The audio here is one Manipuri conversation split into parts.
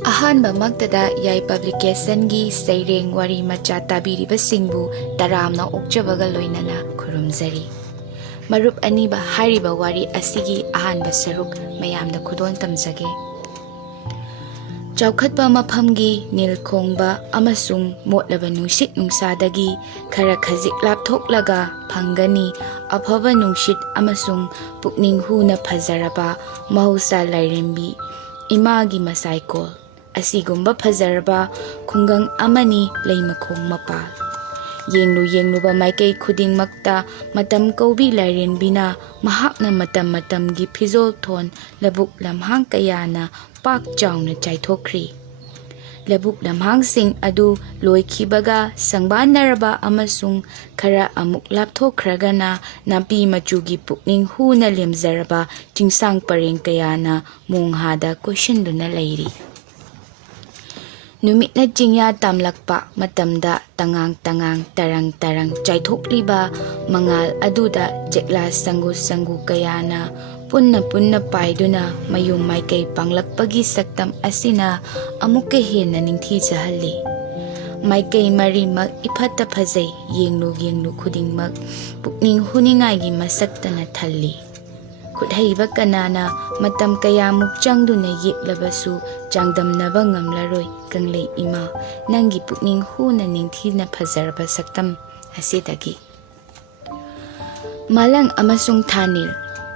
ꯑꯍꯥꯟꯕ ꯃꯛꯇꯗ ꯌꯥꯏ ꯄꯕ꯭ꯂꯤꯀꯦꯁꯟꯒꯤ ꯁꯩꯔꯦꯡ ꯋꯥꯔꯤ ꯃꯆꯥ ꯇꯥꯕꯤꯔꯤꯕꯁꯤꯡꯕꯨ ꯇꯔꯥꯝꯅ ꯑꯣꯛꯆꯕꯒ ꯂꯣꯏꯅꯅ ꯈꯨꯔꯨꯝꯖꯔꯤ꯫ ꯃꯔꯨꯞ ꯑꯅꯤꯕ ꯍꯥꯏꯔꯤꯕ ꯋꯥꯔꯤ ꯑꯁꯤꯒꯤ ꯑꯍꯥꯟꯕ ꯁꯔꯨꯛ ꯃꯌꯥꯝꯗ ꯈꯨꯗꯣꯜ ꯇꯝꯖꯒꯦ꯫ ꯆꯥꯎꯈꯠꯄ ꯃꯐꯝꯒꯤ ꯅꯤꯜꯈꯣꯡꯕ ꯑꯃꯁꯨꯡ ꯃꯣꯠꯂꯕ ꯅꯨꯡꯁꯤꯠ ꯅꯨꯡꯁꯥꯗꯒꯤ ꯈꯔ ꯈꯖꯤꯛ ꯂꯥꯞꯊꯣꯛꯂꯒ ꯐꯪꯒꯅꯤ ꯑꯐꯕ ꯅꯨꯡꯁꯤꯠ ꯑꯃꯁꯨꯡ ꯄꯨꯛꯅꯤꯡ ꯍꯨꯅ ꯐꯖꯔꯕ ꯃꯍꯧꯁꯥ ꯂꯥꯏꯔꯦꯝꯕꯤ ꯏꯃꯥꯒꯤ ꯃꯁꯥꯏꯀꯣꯜ꯫ ꯑꯁꯤꯒꯨꯝꯕ ꯐꯖꯔꯕ ꯈꯨꯡꯒꯪ ꯑꯃꯅꯤ ꯂꯩꯃꯈꯣꯡ ꯃꯄꯥꯜ꯫ ꯌꯦꯡꯂꯨ ꯌꯦꯡꯂꯨꯕ ꯃꯥꯏꯀꯩ ꯈꯨꯗꯤꯡꯃꯛꯇ ꯃꯇꯝ ꯀꯧꯕꯤ ꯂꯥꯏꯔꯦꯝꯕꯤꯅ ꯃꯍꯥꯛꯅ ꯃꯇꯝ ꯃꯇꯝꯒꯤ ꯐꯤꯖꯣꯜ ꯊꯣꯟ ꯂꯧꯕꯨꯛ ꯂꯝꯍꯥꯡ ꯀꯌꯥꯅ ꯄꯥꯛ ꯆꯥꯎꯅ ꯆꯥꯏꯊꯣꯛꯈ꯭ꯔꯤ꯫ ꯂꯧꯕꯨꯛ ꯂꯝꯍꯥꯡꯁꯤꯡ ꯑꯗꯨ ꯂꯣꯏꯈꯤꯕꯒ ꯁꯪꯕꯥꯟꯅꯔꯕ ꯑꯃꯁꯨꯡ ꯈꯔ ꯑꯃꯨꯛ ꯂꯥꯞꯊꯣꯛꯈ꯭ꯔꯒꯅ ꯅꯥꯄꯤ ꯃꯆꯨꯒꯤ ꯄꯨꯛꯅꯤꯡ ꯍꯨꯅ ꯂꯦꯝꯖꯔꯕ ꯆꯤꯡꯁꯥꯡ ꯄꯔꯦꯡ ꯀꯌꯥꯅ ꯃꯣꯡꯍꯥꯗ ꯀꯣꯏꯁꯤꯟꯗꯨꯅ ꯂꯩꯔꯤ꯫ ꯅꯨꯃꯤꯠꯅ ꯆꯤꯡꯌꯥ ꯇꯥꯝꯂꯛꯄ ꯃꯇꯝꯗ ꯇꯉꯥꯡ ꯇꯉꯥꯡ ꯇꯔꯪ ꯇꯔꯪ ꯆꯥꯏꯊꯣꯛꯂꯤꯕ ꯃꯉꯥꯜ ꯑꯗꯨꯗ ꯆꯦꯛꯂꯥ ꯁꯪꯒꯨ ꯁꯪꯒꯨ ꯀꯌꯥꯅ ꯄꯨꯟꯅ ꯄꯨꯟꯅ ꯄꯥꯏꯗꯨꯅ ꯃꯌꯨꯝ ꯃꯥꯏꯀꯩ ꯄꯥꯡꯂꯛꯄꯒꯤ ꯁꯛꯇꯝ ꯑꯁꯤꯅ ꯑꯃꯨꯛꯀ ꯍꯦꯟꯅ ꯅꯤꯡꯊꯤꯖꯍꯜꯂꯤ꯫ ꯃꯥꯏꯀꯩ ꯃꯔꯤꯃꯛ ꯏꯐꯠꯇ ꯐꯖꯩ, ꯌꯦꯡꯂꯨ ꯌꯦꯡꯂꯨ ꯈꯨꯗꯤꯡꯃꯛ ꯄꯨꯛꯅꯤꯡ ꯍꯨꯅꯤꯡꯉꯥꯏꯒꯤ ꯃꯁꯛꯇꯅ ꯊꯜꯂꯤ꯫ ꯈꯨꯠꯍꯩꯕ ꯀꯅꯥꯅ ꯃꯇꯝ ꯀꯌꯥꯃꯨꯛ ꯆꯪꯗꯨꯅ ꯌꯦꯛꯂꯕꯁꯨ ꯆꯥꯡꯗꯝꯅꯕ ꯉꯝꯂꯔꯣꯏ ꯀꯪꯂꯩ ꯏꯃꯥ ꯅꯪꯒꯤ ꯄꯨꯛꯅꯤꯡ ꯍꯨꯅ ꯅꯤꯡꯊꯤꯅ ꯐꯖꯔꯕ ꯁꯛꯇꯝ ꯑꯁꯤꯗꯒꯤ꯫ ꯃꯥꯂꯪ ꯑꯃꯁꯨꯡ ꯊꯥꯅꯤꯜ꯫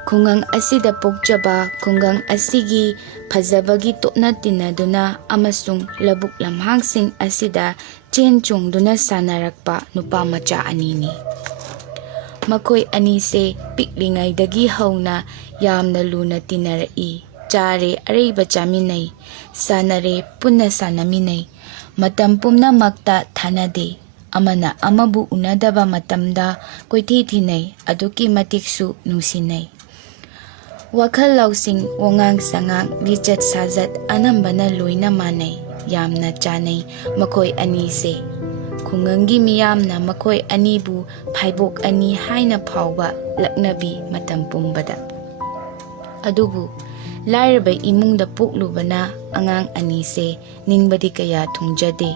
ꯈꯨꯡꯒꯪ ꯑꯁꯤꯗ ꯄꯣꯛꯆꯕ, ꯈꯨꯡꯒꯪ ꯑꯁꯤꯒꯤ ꯐꯖꯕꯒꯤ ꯇꯣꯠꯅ ꯇꯤꯟꯅꯗꯨꯅ ꯑꯃꯁꯨꯡ ꯂꯧꯕꯨꯛ ꯂꯝꯍꯥꯡꯁꯤꯡ ꯑꯁꯤꯗ ꯆꯦꯟ ꯆꯣꯡꯗꯨꯅ ꯁꯥꯟꯅꯔꯛꯄ ꯅꯨꯄꯥ ꯃꯆꯥ ꯑꯅꯤꯅꯤ꯫ ꯃꯈꯣꯏ ꯑꯅꯤꯁꯦ ꯄꯤꯛꯂꯤꯉꯩꯗꯒꯤ ꯍꯧꯅ ꯌꯥꯝꯅ ꯂꯨꯅ ꯇꯤꯟꯅꯔꯛꯏ꯫ ꯆꯥꯔꯦ ꯑꯔꯩꯕ ꯆꯥꯃꯤꯟꯅꯩ, ꯁꯥꯟꯅꯔꯦ ꯄꯨꯟꯅ ꯁꯥꯟꯅꯃꯤꯟꯅꯩ, ꯃꯇꯝ ꯄꯨꯝꯅꯃꯛꯇ ꯊꯥꯅꯗꯦ꯫ ꯑꯃꯅ ꯑꯃꯕꯨ ꯎꯅꯗꯕ ꯃꯇꯝꯗ ꯀꯣꯏꯊꯤ ꯊꯤꯅꯩ, ꯑꯗꯨꯛꯀꯤ ꯃꯇꯤꯛꯁꯨ ꯅꯨꯡꯁꯤꯅꯩ꯫ ꯋꯥꯈꯜ ꯂꯧꯁꯤꯡ, ꯋꯥꯉꯥꯡ ꯁꯉꯥꯡ, ꯂꯤꯆꯠ ꯁꯥꯖꯠ ꯑꯅꯝꯕꯅ ꯂꯣꯏꯅ ꯃꯥꯟꯅꯩ, ꯌꯥꯝꯅ ꯆꯥꯟꯅꯩ ꯃꯈꯣꯏ ꯑꯅꯤꯁꯦ꯫ ꯈꯨꯡꯒꯪꯒꯤ ꯃꯤꯌꯥꯝꯅ ꯃꯈꯣꯏ ꯑꯅꯤꯕꯨ ꯐꯥꯏꯕꯣꯛ ꯑꯅꯤ ꯍꯥꯏꯅ ꯐꯥꯎꯕ ꯂꯛꯅꯕꯤ ꯃꯇꯝ ꯄꯨꯝꯕꯗ꯫ ꯑꯗꯨꯕꯨ ꯂꯥꯏꯔꯕ ꯏꯃꯨꯡꯗ ꯄꯣꯛꯂꯨꯕꯅ ꯑꯉꯥꯡ ꯑꯅꯤꯁꯦ ꯅꯤꯡꯕꯗꯤ ꯀꯌꯥ ꯊꯨꯡꯖꯗꯦ꯫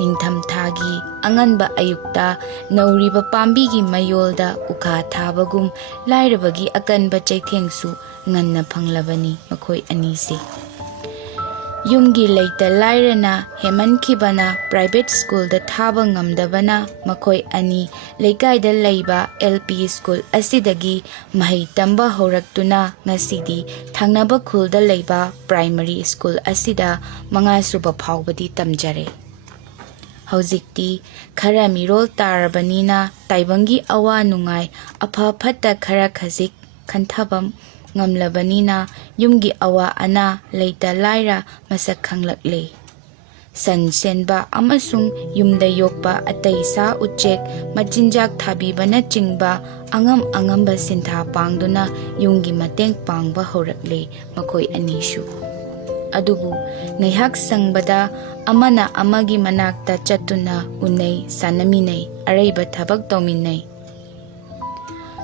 ꯅꯤꯡꯊꯝꯊꯥꯒꯤ ꯑꯉꯟꯕ ꯑꯌꯨꯛꯇ ꯅꯧꯔꯤꯕ ꯄꯥꯝꯕꯤꯒꯤ ꯃꯌꯣꯜꯗ ꯎꯈꯥ ꯊꯥꯕꯒꯨꯝ ꯂꯥꯏꯔꯕꯒꯤ ꯑꯀꯟꯕ ꯆꯩꯊꯦꯡꯁꯨ ꯉꯟꯅ ꯐꯪꯂꯕꯅꯤ ꯃꯈꯣꯏ ꯑꯅꯤꯁꯦ꯫ ꯌꯨꯝꯒꯤ ꯂꯩꯇ ꯂꯥꯏꯔꯅ ꯍꯦꯟꯃꯟꯈꯤꯕꯅ ꯄ꯭ꯔꯥꯏꯚꯦꯠ ꯁ꯭ꯀꯨꯜꯗ ꯊꯥꯕ ꯉꯝꯗꯕꯅ ꯃꯈꯣꯏ ꯑꯅꯤ ꯂꯩꯀꯥꯏꯗ ꯂꯩꯕ LP ꯁ꯭ꯀꯨꯜ ꯑꯁꯤꯗꯒꯤ ꯃꯍꯩ ꯇꯝꯕ ꯍꯧꯔꯛꯇꯨꯅ ꯉꯁꯤꯗꯤ ꯊꯪꯅꯕ ꯈꯨꯜꯗ ꯂꯩꯕ ꯄ꯭ꯔꯥꯏꯃꯥꯔꯤ ꯁ꯭ꯀꯨꯜ ꯑꯁꯤꯗ 5ꯁꯨꯕ ꯐꯥꯎꯕꯗꯤ ꯇꯝꯖꯔꯦ꯫ ꯍꯧꯖꯤꯛꯇꯤ ꯈꯔ ꯃꯤꯔꯣꯜ ꯇꯥꯔꯕꯅꯤꯅ ꯇꯥꯏꯕꯪꯒꯤ ꯑꯋꯥ ꯅꯨꯡꯉꯥꯏ ꯑꯐ ꯐꯠꯇ ꯈꯔ ꯈꯖꯤꯛ ꯈꯟꯊꯕ ꯉꯝꯂꯕꯅꯤꯅ ꯌꯨꯝꯒꯤ ꯑꯋꯥ ꯑꯅꯥ ꯂꯩꯇ ꯂꯥꯏꯔ ꯃꯁꯛ ꯈꯪꯂꯛꯂꯦ꯫ ꯁꯟ ꯁꯦꯟꯕ ꯑꯃꯁꯨꯡ ꯌꯨꯝꯗ ꯌꯣꯛꯄ ꯑꯇꯩ ꯁꯥ ꯎꯆꯦꯛ ꯃꯆꯤꯟꯖꯥꯛ ꯊꯥꯕꯤꯕꯅꯆꯤꯡꯕ ꯑꯉꯝ ꯑꯉꯝꯕ ꯁꯤꯟꯊꯥ ꯄꯥꯡꯗꯨꯅ ꯌꯨꯝꯒꯤ ꯃꯇꯦꯡ ꯄꯥꯡꯕ ꯍꯧꯔꯛꯂꯦ ꯃꯈꯣꯏ ꯑꯅꯤꯁꯨ꯫ ꯑꯗꯨꯕꯨ ꯉꯥꯏꯍꯥꯛ ꯁꯪꯕꯗ ꯑꯃꯅ ꯑꯃꯒꯤ ꯃꯅꯥꯛꯇ ꯆꯠꯇꯨꯅ ꯎꯅꯩ, ꯁꯥꯟꯅꯃꯤꯟꯅꯩ, ꯑꯔꯩꯕ ꯊꯕꯛ ꯇꯧꯃꯤꯟꯅꯩ꯫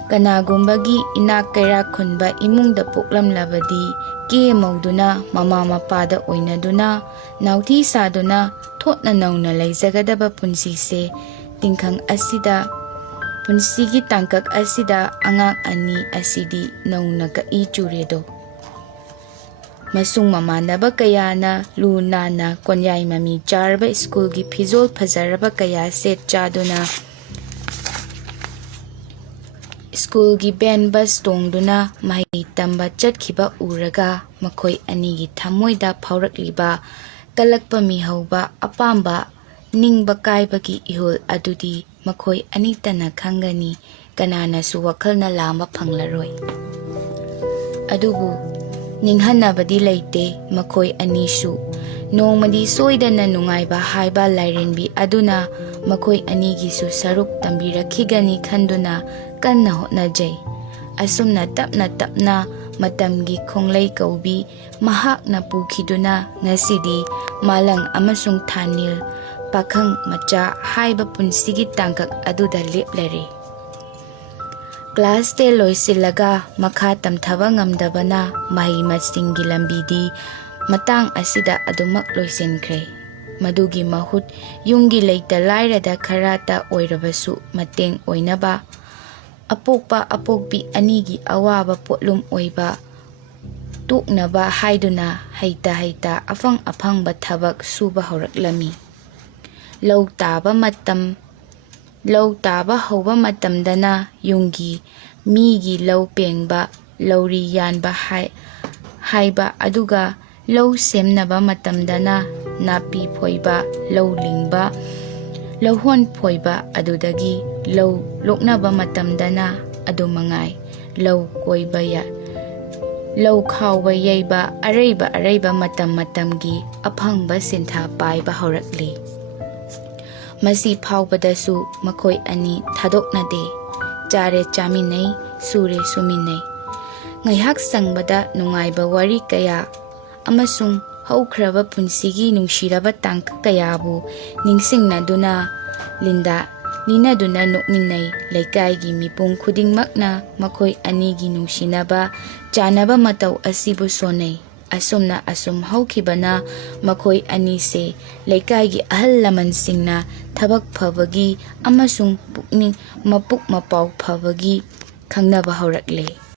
ꯀꯅꯥꯒꯨꯝꯕꯒꯤ ꯏꯅꯥꯛ ꯀꯩꯔꯥꯛ ꯈꯨꯟꯕ ꯏꯃꯨꯡꯗ ꯄꯣꯛꯂꯝꯂꯕꯗꯤ ꯀꯦ ꯃꯧꯗꯨꯅ ꯃꯃꯥ ꯃꯄꯥꯗ ꯑꯣꯏꯅꯗꯨꯅ ꯅꯥꯎꯊꯤ ꯁꯥꯗꯨꯅ ꯊꯣꯠꯅ ꯅꯧꯅ ꯂꯩꯖꯒꯗꯕ ꯄꯨꯟꯁꯤꯁꯦ ꯇꯤꯡꯈꯪ ꯑꯁꯤꯗ, ꯄꯨꯟꯁꯤꯒꯤ ꯇꯥꯡꯀꯛ ꯑꯁꯤꯗ ꯑꯉꯥꯡ ꯑꯅꯤ ꯑꯁꯤꯗꯤ ꯅꯧꯅ ꯀꯛꯏ ꯆꯨꯔꯦꯗꯣ꯫ ꯃꯁꯨꯡ ꯃꯃꯥꯟꯅꯕ ꯀꯌꯥꯅ ꯂꯨ ꯅꯥꯟꯅ ꯀꯣꯟꯌꯥꯏ ꯃꯃꯤ ꯆꯥꯔꯕ ꯁ꯭ꯀꯨꯜꯒꯤ ꯐꯤꯖꯣꯜ ꯐꯖꯔꯕ ꯀꯌꯥ ꯁꯦꯠ ꯆꯥꯗꯨꯅ ꯁ꯭ꯀꯨꯜꯒꯤ ꯕꯦꯟ ꯕꯁ ꯇꯣꯡꯗꯨꯅ ꯃꯍꯩ ꯇꯝꯕ ꯆꯠꯈꯤꯕ ꯎꯔꯒ ꯃꯈꯣꯏ ꯑꯅꯤꯒꯤ ꯊꯃꯣꯏꯗ ꯐꯥꯎꯔꯛꯂꯤꯕ ꯀꯜꯂꯛꯄ ꯃꯤꯍꯧꯕ, ꯑꯄꯥꯝꯕ ꯅꯤꯡꯕ ꯀꯥꯏꯕꯒꯤ ꯏꯍꯨꯜ ꯑꯗꯨꯗꯤ ꯃꯈꯣꯏ ꯑꯅꯤꯇꯅ ꯈꯪꯒꯅꯤ, ꯀꯅꯥꯅꯁꯨ ꯋꯥꯈꯜꯅ ꯂꯥꯝꯕ ꯐꯪꯂꯔꯣꯏ꯫ ꯑꯗꯨꯕꯨ ꯅꯤꯡꯍꯟꯅꯕꯗꯤ ꯂꯩꯇꯦ ꯃꯈꯣꯏ ꯑꯅꯤꯁꯨ꯫ ꯅꯣꯡꯃꯗꯤ ꯁꯣꯏꯗꯅ ꯅꯨꯡꯉꯥꯏꯕ ꯍꯥꯏꯕ ꯂꯥꯏꯔꯦꯝꯕꯤ ꯑꯗꯨꯅ ꯃꯈꯣꯏ ꯑꯅꯤꯒꯤꯁꯨ ꯁꯔꯨꯛ ꯇꯝꯕꯤꯔꯛꯈꯤꯒꯅꯤ ꯈꯟꯗꯨꯅ ꯀꯟꯅ ꯍꯣꯠꯅꯖꯩ꯫ ꯑꯁꯨꯝꯅ ꯇꯞꯅ ꯇꯞꯅ ꯃꯇꯝꯒꯤ ꯈꯣꯡꯂꯩ ꯀꯧꯕꯤ ꯃꯍꯥꯛꯅ ꯄꯨꯈꯤꯗꯨꯅ ꯉꯁꯤꯗꯤ ꯃꯥꯂꯪ ꯑꯃꯁꯨꯡ ꯊꯥꯅꯤꯜ ꯄꯥꯈꯪ ꯃꯆꯥ ꯍꯥꯏꯕ ꯄꯨꯟꯁꯤꯒꯤ ꯇꯥꯡꯀꯛ ꯑꯗꯨꯗ ꯂꯦꯞꯂꯔꯦ꯫ ꯀ꯭ꯂꯥꯁ 10 ꯂꯣꯏꯁꯤꯜꯂꯒ ꯃꯈꯥ ꯇꯝꯊꯕ ꯉꯝꯗꯕꯅ ꯃꯍꯩ ꯃꯁꯤꯡꯒꯤ ꯂꯝꯕꯤꯗꯤ matang asida adumak loisinkhre. Madugi mahut yunggi leita lairada kharata oirabasu mateng oinaba apokpa apokpi anigi awaba potlum oiba tuknaba haiduna heita afang afangba thabak suba horaklami. Lau taba hauba matamdana yunggi migi lau pengba lauri yanba haiba aduga lau semnaba matamdana napi phoiba lau lingba lauhon phoiba adudagi lau loknaba matamdana adumangai lau koiba ya lau khawba yaiba areiba matamgi aphangba sintha paiba horakli. Masi phawbadasu makhoi ani thadoknade chare chaminai sure suminai ngaihak sangbada nungaiba wari kaya amasung haukraba punsigi nungshiraba tangka kayabu ningsingnaduna ninaduna nokminai leikaigi mipung khudingmakna makhoi anigi nungsinaba chanaba matau asibu sonai. Asumna asum haukibana makhoi anise leikaigi ahal lamansingna thabak phabagi amasung pukning mapuk mapau phabagi khangnaba horakle.